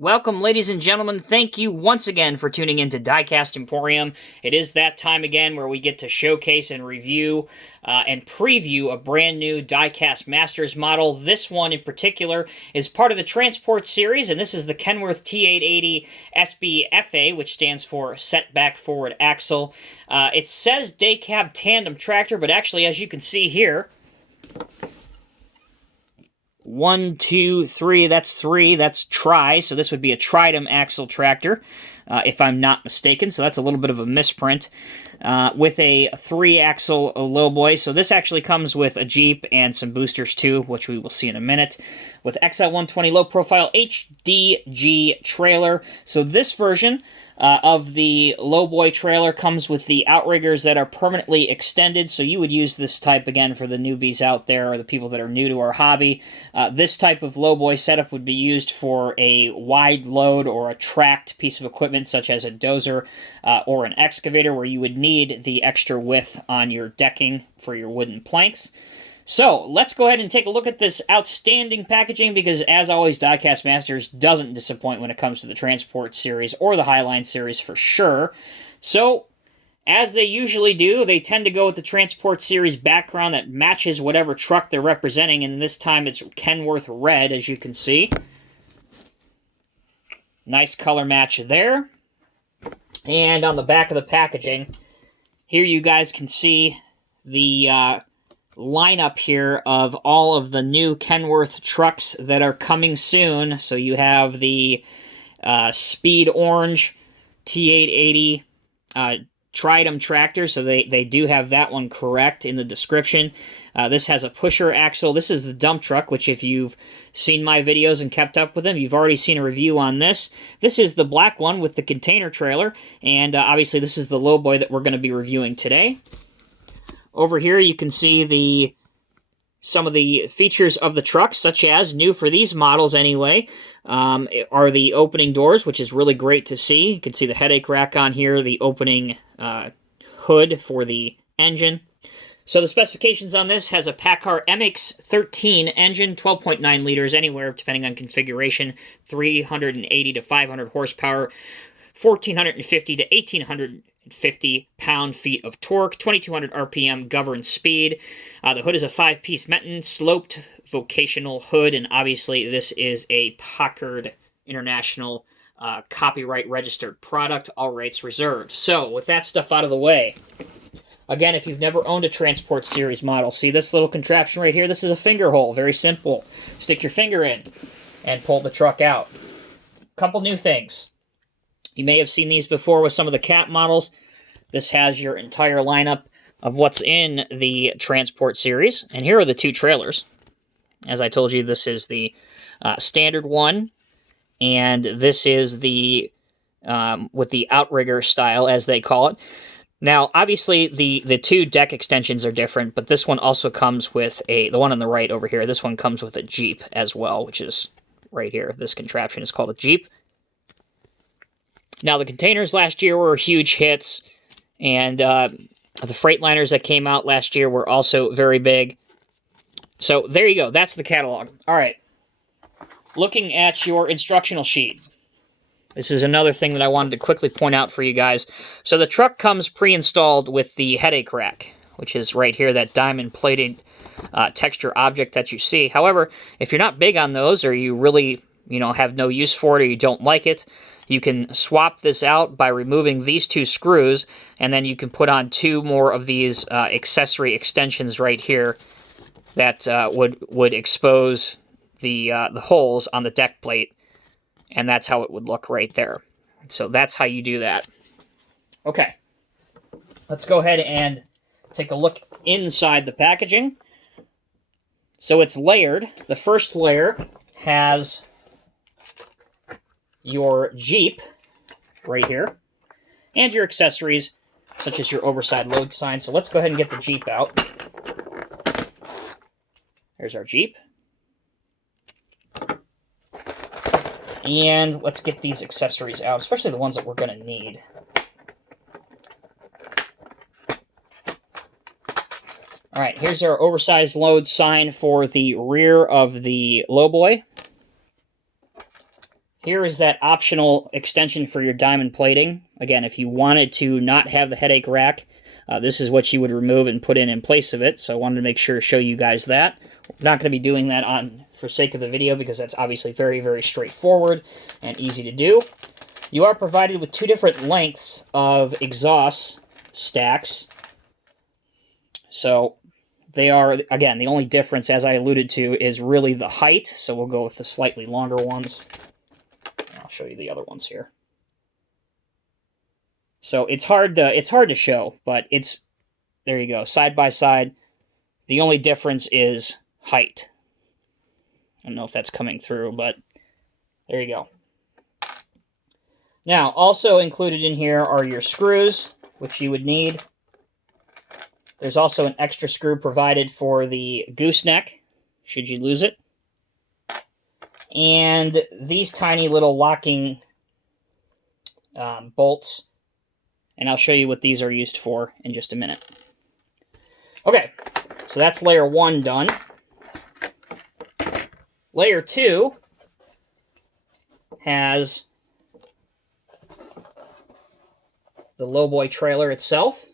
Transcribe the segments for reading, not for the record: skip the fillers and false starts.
Welcome, ladies and gentlemen. Thank you once again for tuning in to Diecast Emporium. It is that time again where we get to showcase and review and preview a brand new Diecast Masters model. This one in particular is part of the Transport series, and this is the Kenworth T880 SBFA, which stands for Set Back Forward Axle. It says Day Cab Tandem Tractor, but actually, as you can see here, 1, 2, 3, that's 3, that's tri, so this would be a Tridem axle tractor, if I'm not mistaken, so that's a little bit of a misprint, with a 3-axle LowBoy. So this actually comes with a Jeep and some boosters too, which we will see in a minute, with XL120 low-profile HDG trailer. So this version of the LowBoy trailer comes with the outriggers that are permanently extended, so you would use this type, again, for the newbies out there, or the people that are new to our hobby. This type of LowBoy setup would be used for a wide load or a tracked piece of equipment, such as a dozer or an excavator, where you would need the extra width on your decking for your wooden planks. So, let's go ahead and take a look at this outstanding packaging, because as always, Diecast Masters doesn't disappoint when it comes to the Transport series, or the Highline series for sure. So, as they usually do, they tend to go with the Transport series background that matches whatever truck they're representing, and this time it's Kenworth red, as you can see. Nice color match there. And on the back of the packaging, here you guys can see the lineup here of all of the new Kenworth trucks that are coming soon. So you have the Speed Orange T880 Tridem tractor, so they do have that one correct in the description. This has a pusher axle. This is the dump truck, which if you've seen my videos and kept up with them, you've already seen a review on this. This is the black one with the container trailer, and obviously this is the LowBoy that we're going to be reviewing today. Over here you can see some of the features of the truck, such as, new for these models anyway, are the opening doors, which is really great to see. You can see the headache rack on here, the opening hood for the engine. So the specifications on this has a PACCAR MX-13 engine, 12.9 liters, anywhere depending on configuration, 380 to 500 horsepower, 1,450 to 1,850 pound-feet of torque, 2,200 RPM governed speed. The hood is a 5-piece Meton sloped vocational hood, and obviously this is a Packard International copyright registered product, all rights reserved. So with that stuff out of the way, again, if you've never owned a Transport series model, see this little contraption right here? This is a finger hole, very simple. Stick your finger in and pull the truck out. Couple new things. You may have seen these before with some of the Cat models. This has your entire lineup of what's in the Transport series. And here are the two trailers. As I told you, this is the standard one, and this is the with the outrigger style, as they call it. Now, obviously, the two deck extensions are different, but this one also comes with the one on the right over here, this one comes with a Jeep as well, which is right here. This contraption is called a Jeep. Now, the containers last year were huge hits, and the Freightliners that came out last year were also very big. So, there you go. That's the catalog. All right. Looking at your instructional sheet. This is another thing that I wanted to quickly point out for you guys. So, the truck comes pre-installed with the headache rack, which is right here, that diamond-plated texture object that you see. However, if you're not big on those, or you really, have no use for it, or you don't like it, you can swap this out by removing these two screws, and then you can put on two more of these accessory extensions right here that would expose the holes on the deck plate, and that's how it would look right there. So that's how you do that. Okay, let's go ahead and take a look inside the packaging. So it's layered. The first layer has your Jeep right here, and your accessories, such as your oversized load sign. So let's go ahead and get the Jeep out. There's our Jeep. And let's get these accessories out, especially the ones that we're going to need. All right, here's our oversized load sign for the rear of the LowBoy. Here is that optional extension for your diamond plating. Again, if you wanted to not have the headache rack, this is what you would remove and put in place of it. So I wanted to make sure to show you guys that. We're not going to be doing that for sake of the video because that's obviously very, very straightforward and easy to do. You are provided with 2 different lengths of exhaust stacks. So they are, again, the only difference, as I alluded to, is really the height. So we'll go with the slightly longer ones. I'll show you the other ones here. So it's hard to show, but there you go, side by side. The only difference is height. I don't know if that's coming through, but there you go. Now, also included in here are your screws, which you would need. There's also an extra screw provided for the gooseneck, should you lose it. And these tiny little locking bolts. And I'll show you what these are used for in just a minute. Okay, so that's layer 1 done. Layer 2 has the LowBoy trailer itself.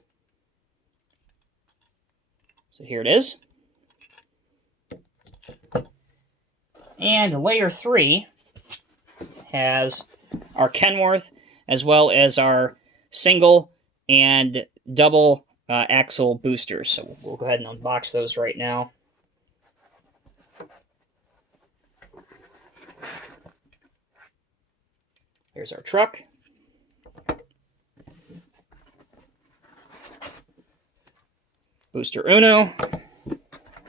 So here it is. And layer 3 has our Kenworth as well as our single and double axle boosters. So we'll go ahead and unbox those right now. There's our truck. Booster uno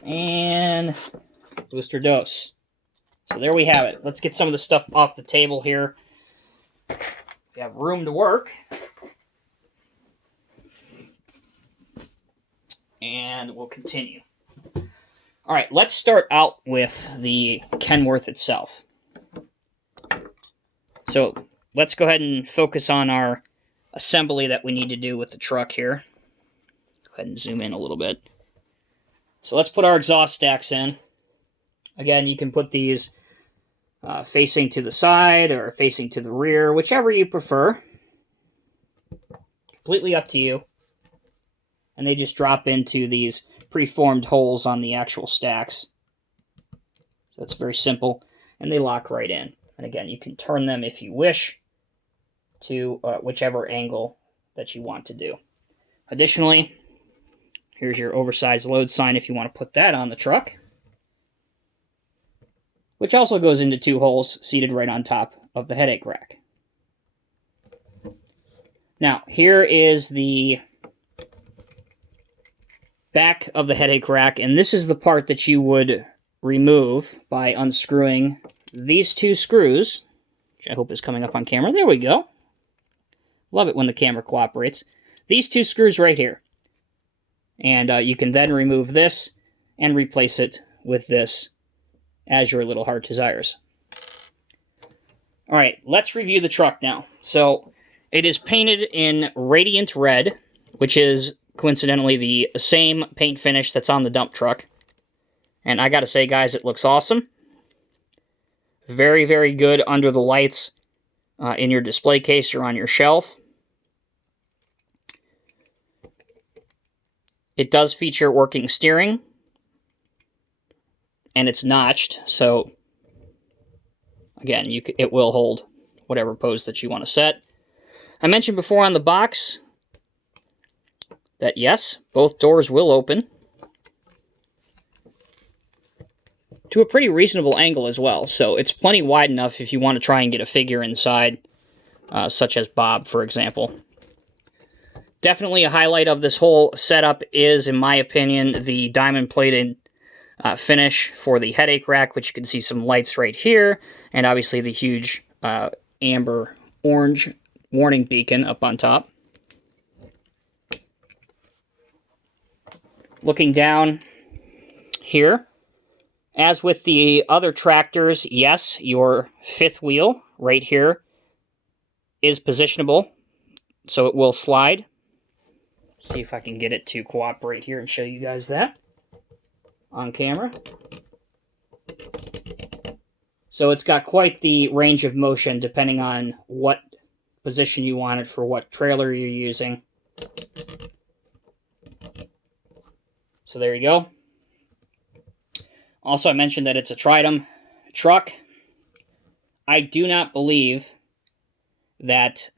and booster dos. So there we have it. Let's get some of the stuff off the table here. We have room to work. And we'll continue. All right, let's start out with the Kenworth itself. So let's go ahead and focus on our assembly that we need to do with the truck here. Go ahead and zoom in a little bit. So let's put our exhaust stacks in. Again, you can put these facing to the side or facing to the rear, whichever you prefer. Completely up to you. And they just drop into these preformed holes on the actual stacks. So it's very simple, and they lock right in. And again, you can turn them if you wish to whichever angle that you want to do. Additionally, here's your oversized load sign if you want to put that on the truck, which also goes into 2 holes seated right on top of the headache rack. Now, here is the back of the headache rack, and this is the part that you would remove by unscrewing these 2 screws, which I hope is coming up on camera. There we go. Love it when the camera cooperates. These 2 screws right here. And you can then remove this and replace it with this as your little heart desires. All right, let's review the truck now. So it is painted in Radiant Red, which is coincidentally the same paint finish that's on the dump truck. And I gotta say, guys, it looks awesome. Very, very good under the lights in your display case or on your shelf. It does feature working steering, and it's notched, so again, it will hold whatever pose that you want to set. I mentioned before on the box that yes, both doors will open to a pretty reasonable angle as well, so it's plenty wide enough if you want to try and get a figure inside, such as Bob, for example. Definitely a highlight of this whole setup is, in my opinion, the diamond-plated finish for the headache rack, which you can see some lights right here, and obviously the huge amber orange warning beacon up on top. Looking down here, as with the other tractors, yes, your 5th wheel right here is positionable, so it will slide. See if I can get it to cooperate here and show you guys that on camera. So it's got quite the range of motion depending on what position you want it for what trailer you're using. So there you go. Also, I mentioned that it's a Tridem truck. I do not believe that,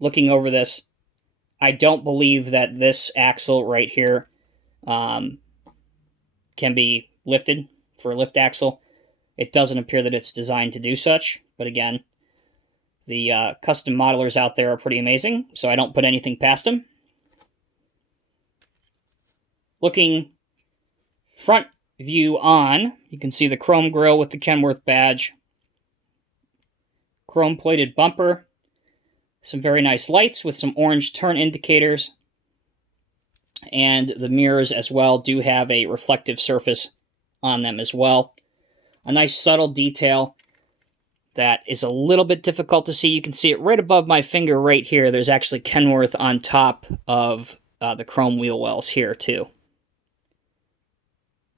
looking over this, I don't believe that this axle right here can be lifted for a lift axle. It doesn't appear that it's designed to do such, but again, the custom modelers out there are pretty amazing, so I don't put anything past them. Looking front view on, you can see the chrome grille with the Kenworth badge, chrome plated bumper, some very nice lights with some orange turn indicators, and the mirrors as well do have a reflective surface on them as well. A nice subtle detail that is a little bit difficult to see. You can see it right above my finger right here. There's actually Kenworth on top of the chrome wheel wells here too.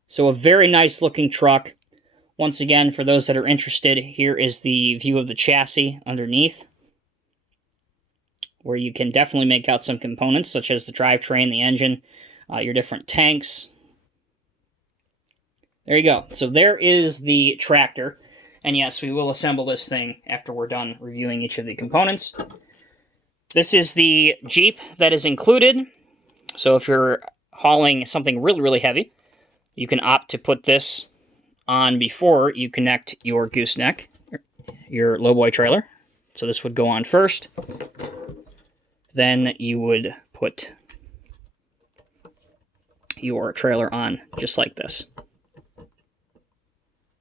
So a very nice looking truck. Once again, for those that are interested, here is the view of the chassis underneath, where you can definitely make out some components such as the drivetrain, the engine, your different tanks. There you go. So there is the tractor. And yes, we will assemble this thing after we're done reviewing each of the components. This is the Jeep that is included. So if you're hauling something really, really heavy, you can opt to put this on before you connect your gooseneck, your LowBoy trailer. So this would go on first. Then you would put your trailer on just like this.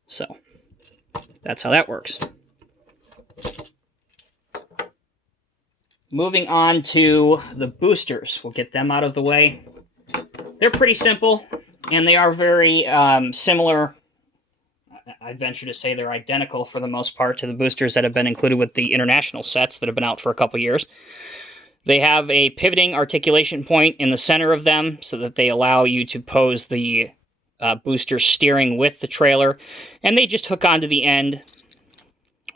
So that's how that works. Moving on to the boosters. We'll get them out of the way. They're pretty simple, and they are very similar. I'd venture to say they're identical for the most part to the boosters that have been included with the international sets that have been out for a couple years. They have a pivoting articulation point in the center of them so that they allow you to pose the booster steering with the trailer, and they just hook onto the end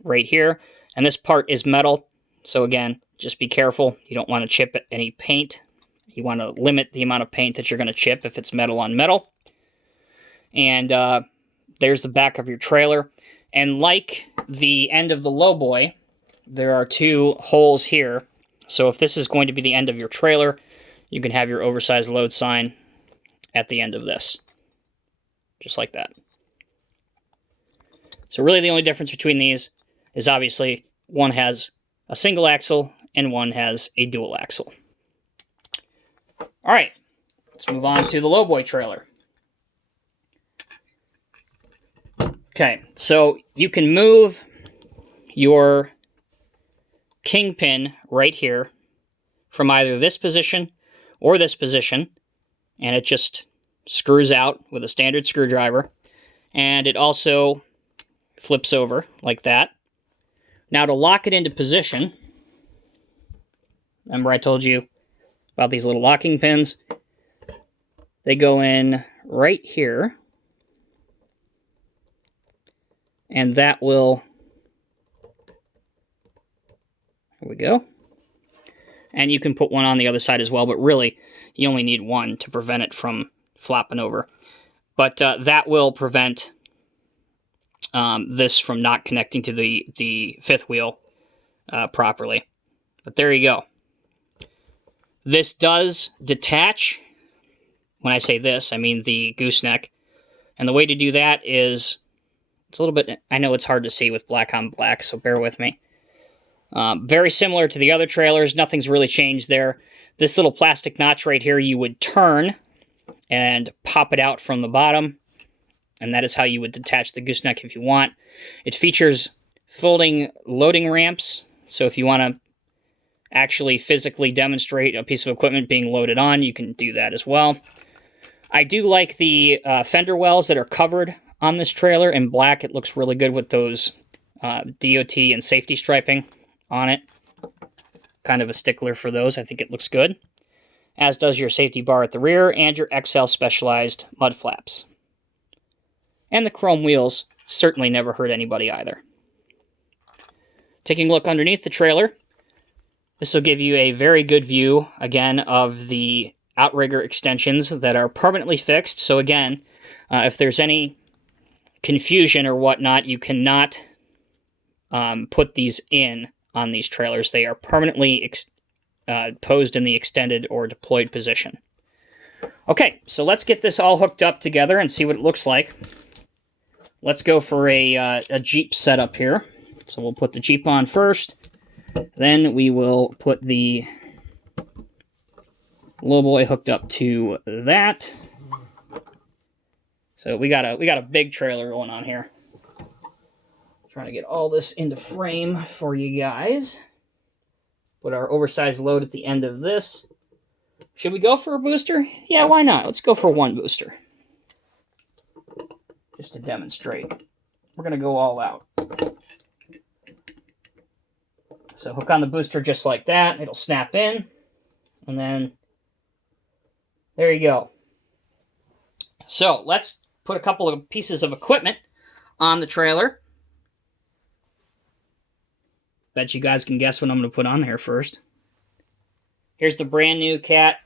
right here. And this part is metal, so again, just be careful. You don't want to chip any paint. You want to limit the amount of paint that you're going to chip if it's metal on metal. And there's the back of your trailer. And like the end of the LowBoy, there are two holes here. So if this is going to be the end of your trailer, you can have your oversized load sign at the end of this. Just like that. So really the only difference between these is obviously one has a single axle and one has a dual axle. Alright, let's move on to the LowBoy trailer. Okay, so you can move your kingpin right here from either this position or this position, and it just screws out with a standard screwdriver, and it also flips over like that. Now to lock it into position, remember I told you about these little locking pins? They go in right here, and that will, there we go. And you can put one on the other side as well, but really you only need one to prevent it from flopping over. But that will prevent this from not connecting to the fifth wheel properly. But there you go. This does detach. When I say this, I mean the gooseneck. And the way to do that is, it's a little bit, I know it's hard to see with black on black, so bear with me. Very similar to the other trailers, nothing's really changed there. This little plastic notch right here, you would turn and pop it out from the bottom, and that is how you would detach the gooseneck if you want. It features folding loading ramps, so if you want to actually physically demonstrate a piece of equipment being loaded on, you can do that as well. I do like the fender wells that are covered on this trailer in black. It looks really good with those DOT and safety striping on it. Kind of a stickler for those. I think it looks good. As does your safety bar at the rear and your XL specialized mud flaps. And the chrome wheels Certainly never hurt anybody either. Taking a look underneath the trailer, this will give you a very good view, again, of the outrigger extensions that are permanently fixed. So again, if there's any confusion or whatnot, you cannot put these in on these trailers. They are permanently posed in the extended or deployed position. Okay, so let's get this all hooked up together and see what it looks like. Let's go for a Jeep setup here. So we'll put the Jeep on first. Then we will put the LowBoy hooked up to that. So we got a big trailer going on here. Trying to get all this into frame for you guys. Put our oversized load at the end of this. Should we go for a booster? Yeah, why not? Let's go for one booster. Just to demonstrate. We're going to go all out. So hook on the booster just like that. It'll snap in. And then, there you go. So, let's put a couple of pieces of equipment on the trailer. Bet you guys can guess what I'm going to put on there first. Here's the brand new Cat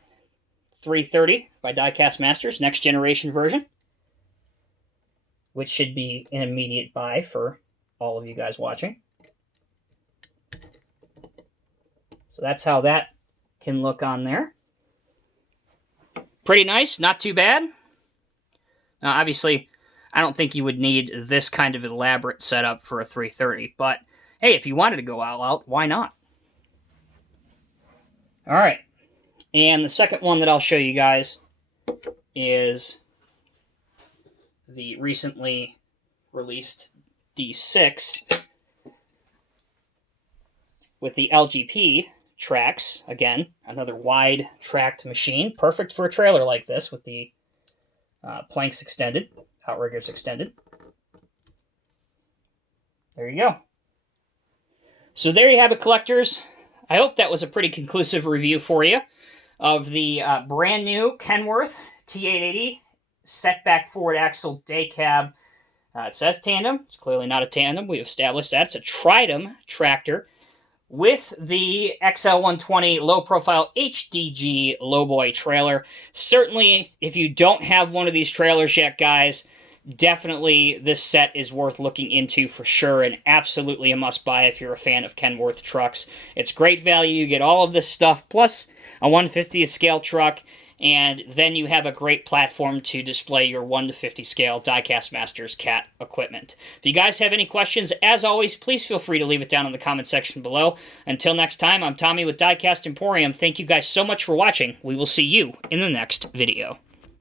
330 by Diecast Masters, next generation version, which should be an immediate buy for all of you guys watching. So that's how that can look on there. Pretty nice, not too bad. Now, obviously, I don't think you would need this kind of elaborate setup for a 330, but hey, if you wanted to go all out, why not? All right, and the second one that I'll show you guys is the recently released D6 with the Lgp Tracks. Again, another wide tracked machine, perfect for a trailer like this with the planks extended, outriggers extended. There you go. So there you have it, collectors. I hope that was a pretty conclusive review for you of the brand new Kenworth T880 setback forward axle day cab. It says tandem. It's clearly not a tandem. We've established that. It's a Tridem tractor with the XL120 low-profile HDG LowBoy trailer. Certainly, if you don't have one of these trailers yet, guys, definitely this set is worth looking into for sure, and absolutely a must-buy if you're a fan of Kenworth trucks. It's great value. You get all of this stuff, plus a 1/50th scale truck, and then you have a great platform to display your 1/50 scale Diecast Masters Cat equipment. If you guys have any questions, as always, please feel free to leave it down in the comment section below. Until next time, I'm Tommy with Diecast Emporium. Thank you guys so much for watching. We will see you in the next video.